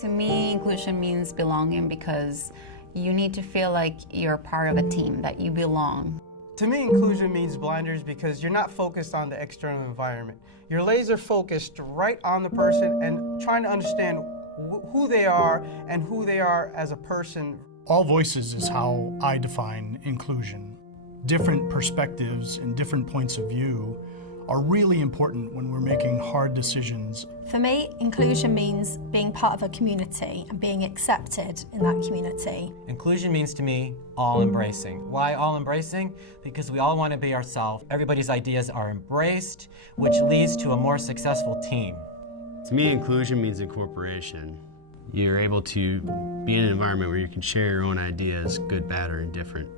To me, inclusion means belonging because you need to feel like you're part of a team, that you belong. To me, inclusion means blinders because you're not focused on the external environment. You're laser focused right on the person and trying to understand who they are and who they are as a person. All voices is how I define inclusion. Different perspectives and different points of view are really important when we're making hard decisions. For me, inclusion means being part of a community and being accepted in that community. Inclusion means to me all embracing. Why all embracing? Because we all want to be ourselves. Everybody's ideas are embraced, which leads to a more successful team. To me, inclusion means incorporation. You're able to be in an environment where you can share your own ideas, good, bad, or indifferent.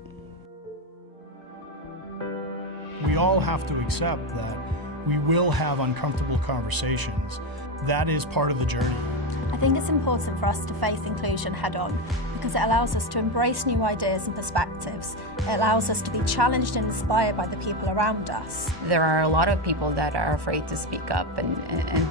We all have to accept that we will have uncomfortable conversations. That is part of the journey. I think it's important for us to face inclusion head on because it allows us to embrace new ideas and perspectives. It allows us to be challenged and inspired by the people around us. There are a lot of people that are afraid to speak up and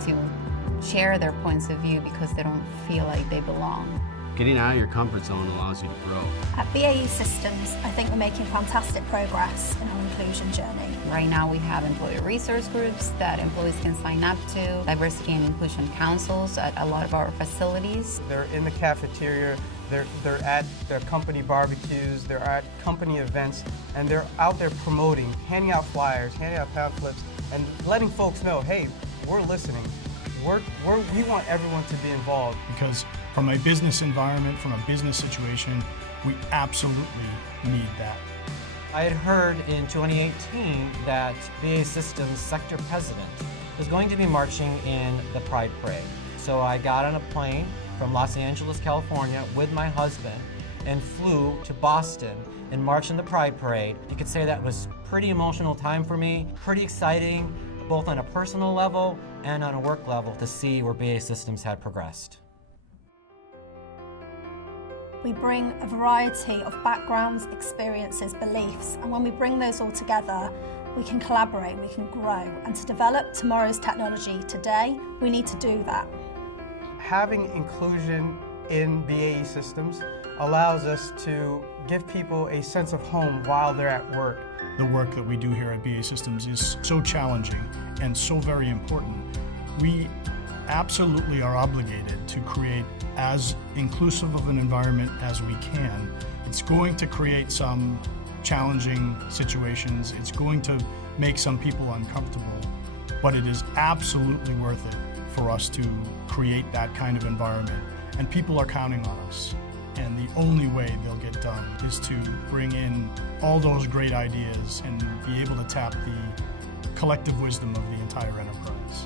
to share their points of view because they don't feel like they belong. Getting out of your comfort zone allows you to grow. At BAE Systems, I think we're making fantastic progress in our inclusion journey. Right now we have employee resource groups that employees can sign up to, diversity and inclusion councils at a lot of our facilities. They're in the cafeteria, they're at their company barbecues, they're at company events, and they're out there promoting, handing out flyers, handing out pamphlets, and letting folks know, hey, we're listening. We want everyone to be involved. Because from a business environment, from a business situation, we absolutely need that. I had heard in 2018 that BAE Systems sector president was going to be marching in the Pride Parade. So I got on a plane from Los Angeles, California with my husband and flew to Boston and marched in the Pride Parade. You could say that was a pretty emotional time for me, pretty exciting, both on a personal level and on a work level to see where BAE Systems had progressed. We bring a variety of backgrounds, experiences, beliefs, and when we bring those all together, we can collaborate, we can grow, and to develop tomorrow's technology today, we need to do that. Having inclusion in BAE Systems allows us to give people a sense of home while they're at work. The work that we do here at BAE Systems is so challenging and so very important. We absolutely are obligated to create as inclusive of an environment as we can. It's going to create some challenging situations. It's going to make some people uncomfortable, but it is absolutely worth it for us to create that kind of environment. And people are counting on us. And the only way they'll get done is to bring in all those great ideas and be able to tap the collective wisdom of the entire enterprise.